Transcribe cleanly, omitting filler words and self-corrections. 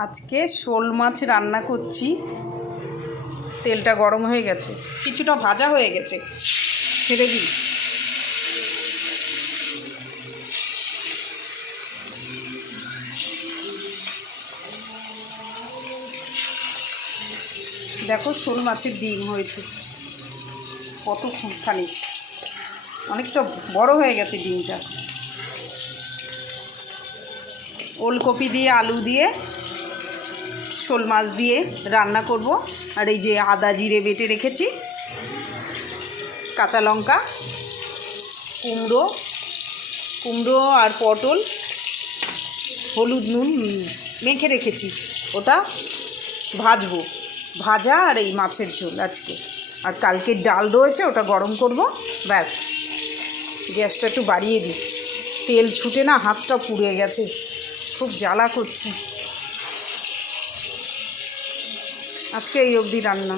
আজকে শোল মাছ রান্না করছি। তেলটা গরম হয়ে গেছে, কিছুটা ভাজা হয়ে গেছে, ছেড়ে দিই। দেখো শোল মাছের ডিম হয়েছে কতখানি, অনেকটা বড় হয়ে গেছে ডিমটা। ওলকপি দিয়ে আলু দিয়ে শোল মাছ দিয়ে রান্না করব। আর এই যে আদা জিরে বেটে রেখেছি, কাঁচা লঙ্কা, কুমড়ো আর পটল হলুদ নুন মেখে রেখেছি, ওটা ভাজবো। ভাজা আর এই মাছের ঝোল আজকে। আর কালকের ডাল রয়েছে, ওটা গরম করব, ব্যাস। গ্যাসটা একটু বাড়িয়ে দিই, তেল ছুটে না হাতটা পুড়ে গেছে, খুব জ্বালা করছে। আজকে এই অবধি রান্না।